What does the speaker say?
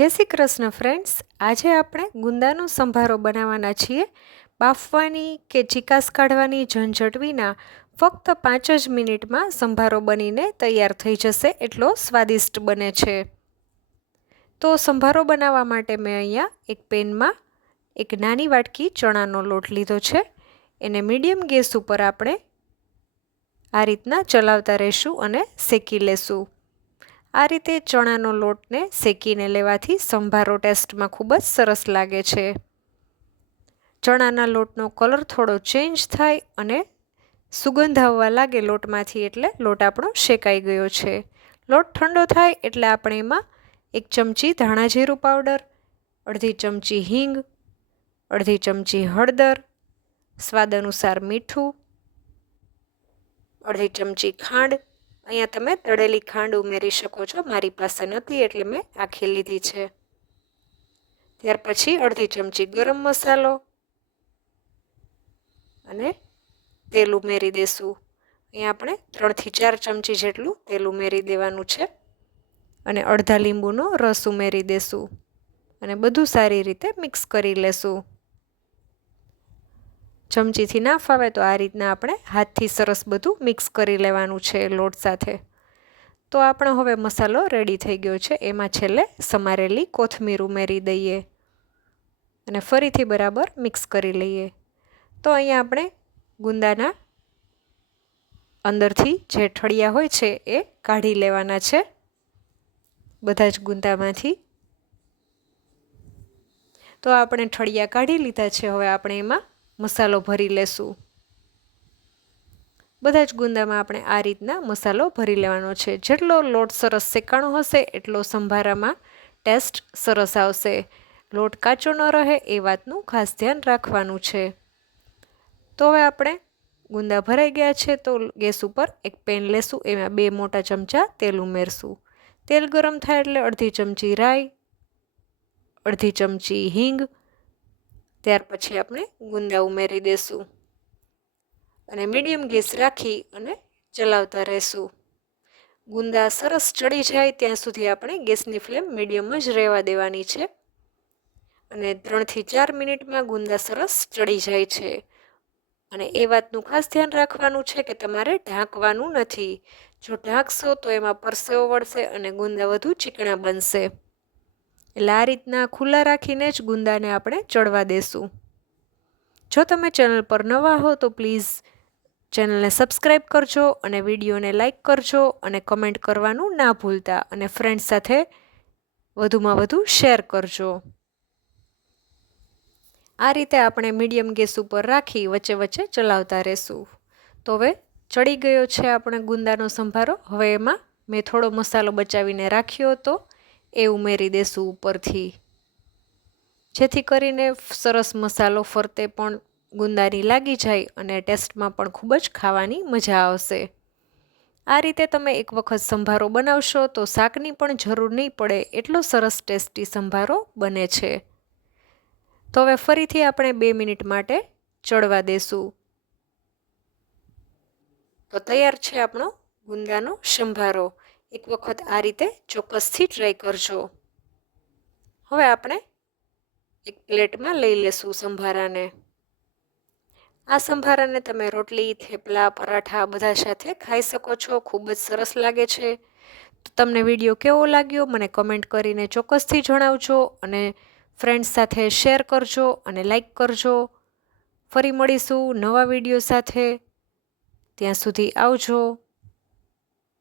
જય શ્રી કૃષ્ણ ફ્રેન્ડ્સ આજે આપણે ગુંદાનો સંભારો બનાવવાના છીએ. બાફવાની કે ચિકાસ કાઢવાની ઝંઝટ વિના ફક્ત પાંચ જ મિનિટમાં સંભારો બનીને તૈયાર થઈ જશે એટલો સ્વાદિષ્ટ બને છે. તો સંભારો બનાવવા માટે મેં અહીંયા એક પેનમાં એક નાની વાટકી ચણાનો લોટ લીધો છે. એને મીડિયમ ગેસ ઉપર આપણે આ રીતના ચલાવતા રહીશું અને શેકી લેશું. આ રીતે ચણાનો લોટને શેકીને લેવાથી સંભારો ટેસ્ટમાં ખૂબ જ સરસ લાગે છે. ચણાના લોટનો કલર થોડો ચેન્જ થાય અને સુગંધ આવવા લાગે લોટમાંથી એટલે લોટ આપણો શેકાઈ ગયો છે. લોટ ઠંડો થાય એટલે આપણે એમાં એક ચમચી ધાણા જીરું પાવડર, અડધી ચમચી હિંગ, અડધી ચમચી હળદર, સ્વાદ અનુસાર મીઠું, અડધી ચમચી ખાંડ અહીંયા તમે તળેલી ખાંડ ઉમેરી શકો છો. મારી પાસે નથી એટલે મેં આખી લીધી છે. ત્યાર પછી અડધી ચમચી ગરમ મસાલો અને તેલ ઉમેરી દેશું. અહીંયા આપણે ત્રણથી ચાર ચમચી જેટલું તેલ ઉમેરી દેવાનું છે અને અડધા લીંબુનો રસ ઉમેરી દેશું અને બધું સારી રીતે મિક્સ કરી લેશું. ચમચીથી ના ફાવે તો આ રીતના આપણે હાથથી સરસ બધું મિક્સ કરી લેવાનું છે લોટ સાથે. તો આપણો હવે મસાલો રેડી થઈ ગયો છે. એમાં છેલ્લે સમારેલી કોથમીર ઉમેરી દઈએ અને ફરીથી બરાબર મિક્સ કરી લઈએ. તો અહીંયા આપણે ગુંદાના અંદરથી જે ઠળિયા હોય છે એ કાઢી લેવાના છે. બધા જ ગુંદામાંથી. તો આપણે ઠળિયા કાઢી લીધા છે. હવે આપણે એમાં મસાલો ભરી લેશું. બધા જ ગુંદામાં આપણે આ રીતના મસાલો ભરી લેવાનો છે. જેટલો લોટ સરસ શેકાણો હશે, એટલો સંભારામાં ટેસ્ટ સરસ આવશે. લોટ કાચો ન રહે એ વાતનું ખાસ ધ્યાન રાખવાનું છે. તો હવે આપણે ગુંદા ભરાઈ ગયા છે તો ગેસ ઉપર એક પેન લેશું, એમાં બે મોટા ચમચા તેલ ઉમેરશું. તેલ ગરમ થાય એટલે અડધી ચમચી રાઈ, અડધી ચમચી હિંગ ત્યાર પછી આપણે ગુંદા ઉમેરી દઈશું અને મીડિયમ ગેસ રાખી અને ચલાવતા રહેશું. ગુંદા સરસ ચડી જાય ત્યાં સુધી આપણે ગેસની ફ્લેમ મીડિયમ જ રહેવા દેવાની છે. અને ત્રણથી ચાર મિનિટમાં ગુંદા સરસ ચડી જાય છે. અને એ વાતનું ખાસ ધ્યાન રાખવાનું છે કે તમારે ઢાંકવાનું નથી. જો ઢાંકશો તો એમાં પરસેવો વળશે અને ગુંદા વધુ ચીકણા બનશે. એટલે આ રીતના ખુલ્લા રાખીને જ ગુંદાને આપણે ચડવા દેશું. જો તમે ચેનલ પર નવા હો તો પ્લીઝ ચેનલને સબસ્ક્રાઈબ કરજો અને વિડીયોને લાઇક કરજો અને કમેન્ટ કરવાનું ના ભૂલતા અને ફ્રેન્ડ્સ સાથે વધુમાં વધુ શેર કરજો. આ રીતે આપણે મીડિયમ ગેસ ઉપર રાખી વચ્ચે વચ્ચે ચલાવતા રહેશું. તો હવે ચડી ગયો છે આપણે ગુંદાનો સંભારો. હવે એમાં મેં થોડો મસાલો બચાવીને રાખ્યો હતો. એ ઉમેરી દેશું ઉપરથી. જેથી કરીને સરસ મસાલો ફરતે પણ ગુંદાની લાગી જાય અને ટેસ્ટમાં પણ ખૂબ જ ખાવાની મજા આવશે. આ રીતે તમે એક વખત સંભારો બનાવશો તો શાકની પણ જરૂર નહીં પડે એટલો સરસ ટેસ્ટી સંભારો બને છે. તો હવે ફરીથી આપણે બે મિનિટ માટે ચડવા દેશું. તો તૈયાર છે આપણો ગુંદાનો સંભારો. એક વખત આ રીતે ચોક્કસથી ટ્રાય કરજો. હવે આપણે એક પ્લેટમાં લઈ લેશું સંભારાને. આ સંભારાને તમે રોટલી, થેપલા, પરાઠા બધા સાથે ખાઈ શકો છો. ખૂબ જ સરસ લાગે છે. તો તમને વીડિયો કેવો લાગ્યો મને કમેન્ટ કરીને ચોક્કસથી જણાવજો અને ફ્રેન્ડ્સ સાથે શેર કરજો અને લાઈક કરજો. ફરી મળીશું નવા વીડિયો સાથે. ત્યાં સુધી આવજો.